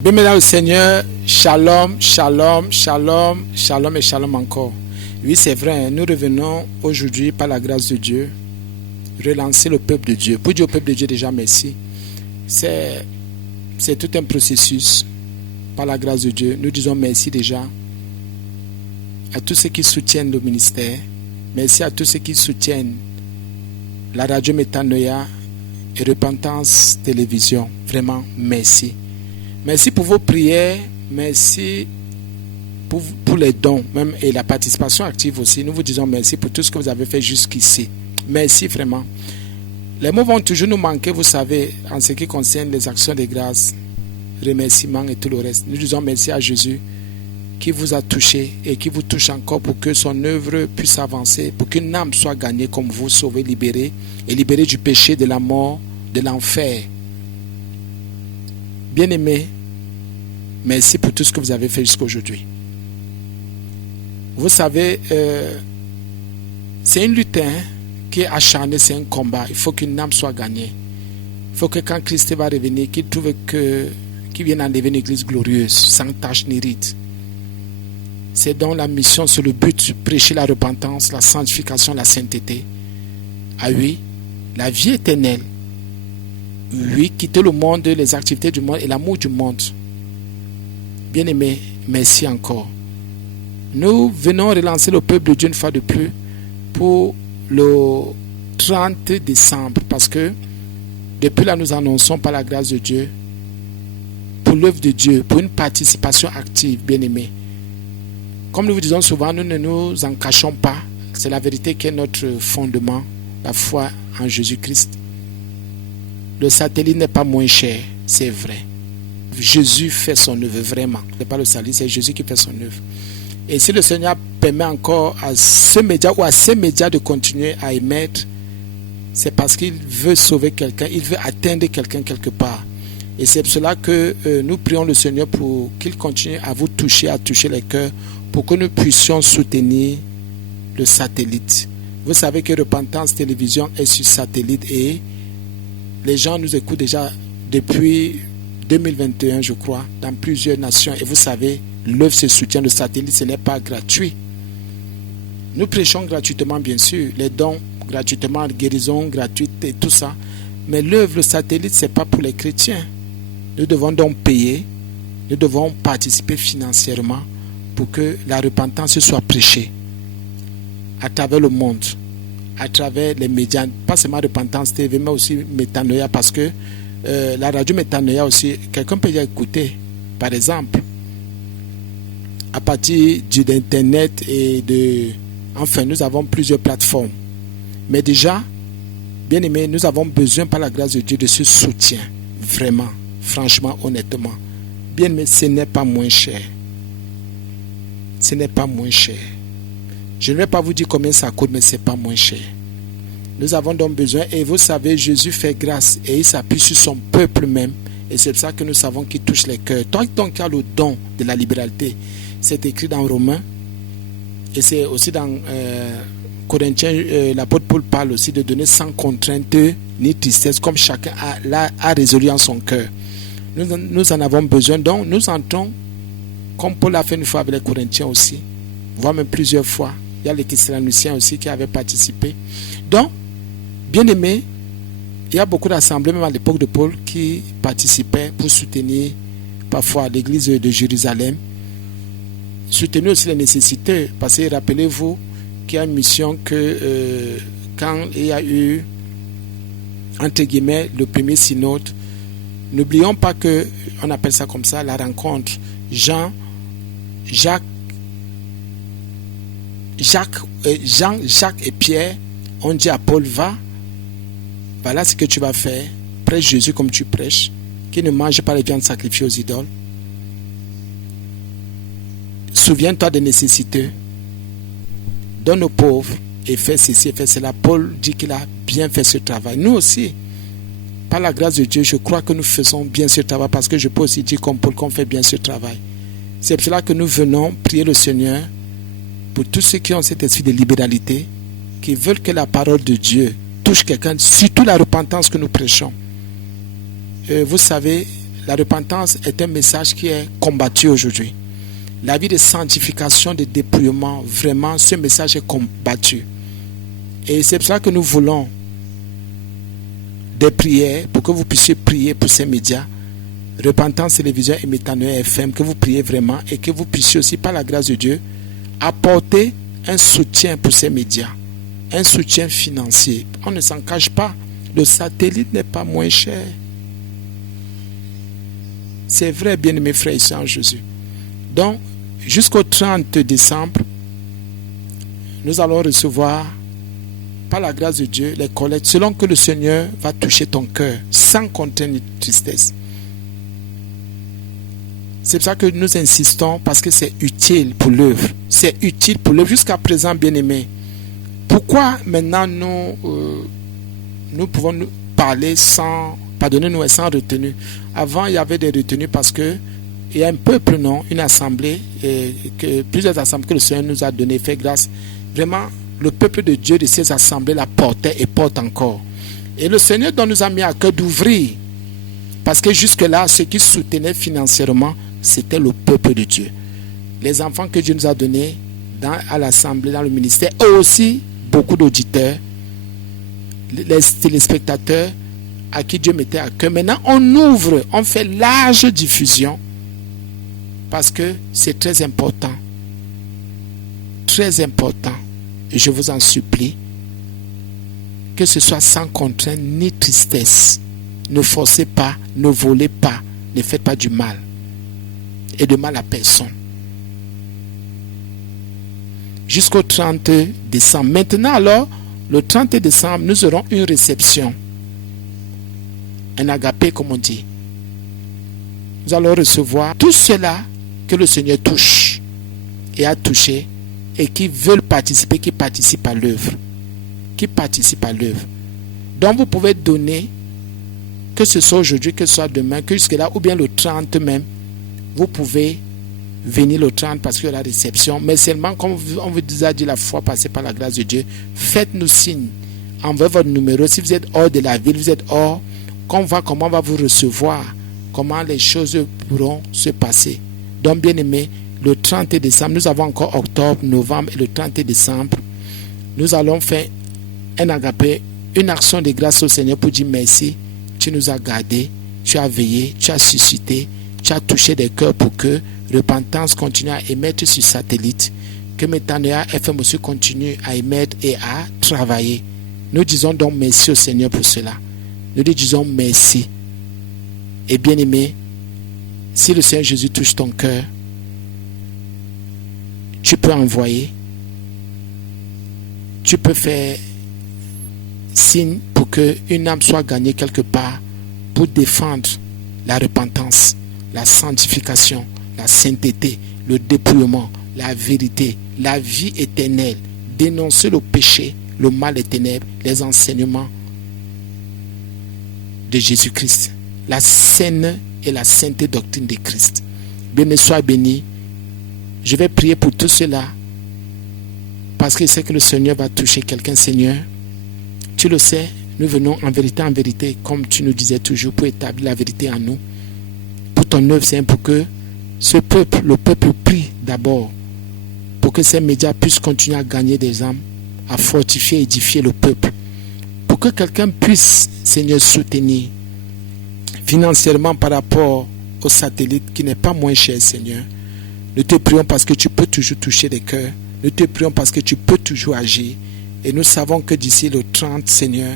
Bien-aimés au Seigneur, shalom, shalom, shalom, shalom et shalom encore. Oui, c'est vrai, nous revenons aujourd'hui par la grâce de Dieu, relancer le peuple de Dieu. Pour dire au peuple de Dieu déjà merci. C'est tout un processus par la grâce de Dieu. Nous disons merci déjà à tous ceux qui soutiennent le ministère. Merci à tous ceux qui soutiennent la radio Métanoïa et Repentance Télévision. Vraiment, merci. Merci pour vos prières, merci pour les dons, même et la participation active aussi. Nous vous disons merci pour tout ce que vous avez fait jusqu'ici. Merci vraiment. Les mots vont toujours nous manquer, vous savez, en ce qui concerne les actions de grâce, remerciements et tout le reste. Nous disons merci à Jésus qui vous a touché et qui vous touche encore pour que son œuvre puisse avancer, pour qu'une âme soit gagnée comme vous, sauvée, libérée, et libérée du péché, de la mort, de l'enfer. Bien-aimés, merci pour tout ce que vous avez fait jusqu'à aujourd'hui. Vous savez, c'est une lutte qui est acharnée, c'est un combat. Il faut qu'une âme soit gagnée. Il faut que quand Christ va revenir, qu'il trouve qu'il vienne enlever une église glorieuse, sans tache ni ride. C'est donc la mission, c'est le but, prêcher la repentance, la sanctification, la sainteté. Ah oui, la vie éternelle. Oui, quitter le monde, les activités du monde et l'amour du monde. Bien-aimés, merci encore. Nous venons relancer le peuple de Dieu une fois de plus pour le 30 décembre parce que depuis là nous annonçons par la grâce de Dieu pour l'œuvre de Dieu, pour une participation active, bien-aimés. Comme nous vous disons souvent, nous ne nous en cachons pas. C'est la vérité qui est notre fondement, la foi en Jésus-Christ. Le satellite n'est pas moins cher, c'est vrai. Jésus fait son œuvre, vraiment. Ce n'est pas le satellite, c'est Jésus qui fait son œuvre. Et si le Seigneur permet encore à ce média ou à ces médias de continuer à émettre, c'est parce qu'il veut sauver quelqu'un, il veut atteindre quelqu'un quelque part. Et c'est pour cela que nous prions le Seigneur pour qu'il continue à vous toucher, à toucher les cœurs, pour que nous puissions soutenir le satellite. Vous savez que Repentance Télévision est sur satellite et les gens nous écoutent déjà depuis 2021, je crois, dans plusieurs nations. Et vous savez, l'œuvre se soutient, le satellite, ce n'est pas gratuit. Nous prêchons gratuitement, bien sûr, les dons gratuitement, la guérison gratuite et tout ça. Mais l'œuvre, le satellite, ce n'est pas pour les chrétiens. Nous devons donc payer, nous devons participer financièrement pour que la repentance soit prêchée à travers le monde, à travers les médias, pas seulement Repentance TV, mais aussi Métanoïa, parce que la radio Métanoïa aussi, quelqu'un peut y écouter, par exemple, à partir d'Internet et de... Enfin, nous avons plusieurs plateformes. Mais déjà, bien aimé, nous avons besoin, par la grâce de Dieu, de ce soutien. Vraiment, franchement, honnêtement. Bien aimé, ce n'est pas moins cher. Ce n'est pas moins cher. Je ne vais pas vous dire combien ça coûte, mais ce n'est pas moins cher. Nous avons donc besoin, et vous savez, Jésus fait grâce, et il s'appuie sur son peuple même, et c'est pour ça que nous savons qu'il touche les cœurs. Toi qui as le don de la libéralité, c'est écrit dans Romains, et c'est aussi dans Corinthiens, l'apôtre Paul parle aussi de donner sans contrainte ni tristesse, comme chacun a résolu en son cœur. Nous en avons besoin, donc nous entrons, comme Paul a fait une fois avec les Corinthiens aussi, voire même plusieurs fois. Il y a les Thessaloniciens aussi qui avaient participé. Donc, bien aimé, il y a beaucoup d'assemblées, même à l'époque de Paul, qui participaient pour soutenir parfois l'église de Jérusalem. Soutenir aussi les nécessités, parce que rappelez-vous qu'il y a une mission que quand il y a eu, entre guillemets, le premier synode, n'oublions pas que, on appelle ça comme ça, la rencontre, Jean, Jacques et Pierre ont dit à Paul, voilà ce que tu vas faire, prêche Jésus comme tu prêches, qui ne mange pas les viandes sacrifiées aux idoles. Souviens-toi des nécessités, donne aux pauvres et fais ceci et fais cela. Paul dit qu'il a bien fait ce travail. Nous aussi, par la grâce de Dieu, je crois que nous faisons bien ce travail, parce que je peux aussi dire comme Paul qu'on fait bien ce travail. C'est pour cela que nous venons prier le Seigneur pour tous ceux qui ont cet esprit de libéralité, qui veulent que la parole de Dieu touche quelqu'un, surtout la repentance que nous prêchons. Vous savez, la repentance est un message qui est combattu aujourd'hui. La vie de sanctification, de dépouillement, vraiment, ce message est combattu. Et c'est pour ça que nous voulons des prières pour que vous puissiez prier pour ces médias. Repentance Télévision et Métanoïa FM, que vous priez vraiment et que vous puissiez aussi, par la grâce de Dieu, apporter un soutien pour ces médias, un soutien financier. On ne s'en cache pas, le satellite n'est pas moins cher. C'est vrai, bien-aimés frères et sœurs en Jésus. Donc, jusqu'au 30 décembre, nous allons recevoir, par la grâce de Dieu, les collectes, selon que le Seigneur va toucher ton cœur, sans contrainte ni tristesse. C'est pour ça que nous insistons, parce que c'est utile pour l'œuvre. C'est utile pour l'œuvre. Jusqu'à présent, bien-aimés, pourquoi maintenant nous pouvons nous parler sans, pardonnez-nous, sans retenue? Avant, il y avait des retenues parce que il y a un peuple, non, une assemblée, plusieurs assemblées que le Seigneur nous a donné, fait grâce. Vraiment, le peuple de Dieu de ces assemblées la portait et porte encore. Et le Seigneur nous a mis à cœur d'ouvrir. Parce que jusque-là, ceux qui soutenaient financièrement, c'était le peuple de Dieu. Les enfants que Dieu nous a donnés à l'assemblée, dans le ministère, eux aussi, beaucoup d'auditeurs, les téléspectateurs à qui Dieu mettait à cœur. Maintenant, on ouvre, on fait large diffusion. Parce que c'est très important. Très important. Et je vous en supplie, que ce soit sans contrainte ni tristesse. Ne forcez pas, ne volez pas, ne faites pas du mal. Et de mal à personne. Jusqu'au 30 décembre. Maintenant alors, le 30 décembre, nous aurons une réception. Un agapé, comme on dit. Nous allons recevoir tout cela que le Seigneur touche et a touché et qui veulent participer, qui participent à l'œuvre. Qui participent à l'œuvre. Donc vous pouvez donner, que ce soit aujourd'hui, que ce soit demain, que jusque-là, ou bien le 30 même, vous pouvez venir le 30 parce qu'il y a la réception. Mais seulement, comme on vous a dit la fois passée par la grâce de Dieu, faites-nous signe. Envoyez votre numéro. Si vous êtes hors de la ville, vous êtes hors, qu'on voit comment on va vous recevoir, comment les choses pourront se passer. Donc, bien aimé, le 30 décembre, nous avons encore octobre, novembre et le 30 décembre, nous allons faire un agapé, une action de grâce au Seigneur pour dire merci. Tu nous as gardés, tu as veillé, tu as suscité, tu as touché des cœurs pour que Repentance continue à émettre sur satellite, que Métanoïa FM aussi continue à émettre et à travailler. Nous disons donc merci au Seigneur pour cela. Nous lui disons merci. Et bien aimé, si le Seigneur Jésus touche ton cœur, tu peux envoyer, tu peux faire signe pour qu'une âme soit gagnée quelque part pour défendre la repentance, la sanctification, la sainteté, le dépouillement, la vérité, la vie éternelle, dénoncer le péché, le mal et ténèbres, les enseignements de Jésus-Christ, la saine et la sainte doctrine de Christ. Béni soit béni. Je vais prier pour tout cela parce que je sais que le Seigneur va toucher quelqu'un. Seigneur, tu le sais, nous venons en vérité, comme tu nous disais toujours, pour établir la vérité en nous. Pour ton œuvre, Seigneur, pour que ce peuple, le peuple prie d'abord, pour que ces médias puissent continuer à gagner des âmes, à fortifier et édifier le peuple. Pour que quelqu'un puisse, Seigneur, soutenir financièrement par rapport au satellite qui n'est pas moins cher, Seigneur. Nous te prions parce que tu peux toujours toucher les cœurs. Nous te prions parce que tu peux toujours agir. Et nous savons que d'ici le 30, Seigneur,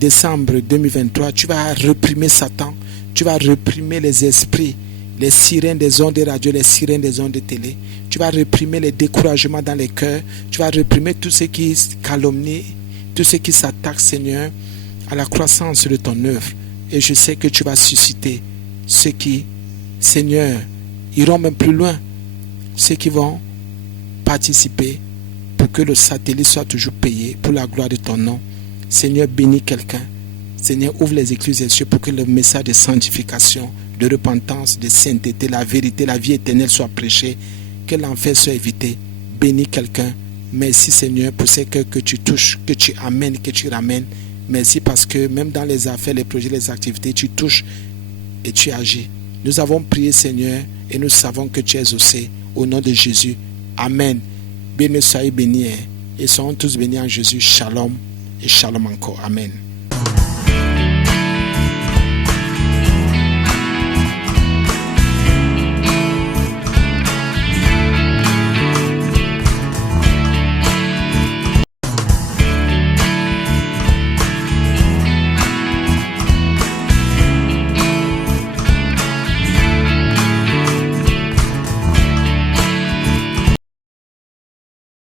décembre 2023, tu vas réprimer Satan. Tu vas réprimer les esprits, les sirènes des ondes de radio, les sirènes des ondes de télé. Tu vas réprimer les découragements dans les cœurs. Tu vas réprimer tout ce qui calomnie, tout ce qui s'attaque, Seigneur, à la croissance de ton œuvre. Et je sais que tu vas susciter ceux qui, Seigneur, iront même plus loin. Ceux qui vont participer pour que le satellite soit toujours payé pour la gloire de ton nom. Seigneur, bénis quelqu'un. Seigneur, ouvre les écluses des cieux pour que le message de sanctification, de repentance, de sainteté, la vérité, la vie éternelle soit prêché, que l'enfer soit évité. Bénis quelqu'un. Merci Seigneur pour ces cœurs que tu touches, que tu amènes, que tu ramènes. Merci parce que même dans les affaires, les projets, les activités, tu touches et tu agis. Nous avons prié, Seigneur, et nous savons que tu es exaucé. Au nom de Jésus. Amen. Bien, soyez bénis et soyons tous bénis en Jésus. Shalom et shalom encore. Amen.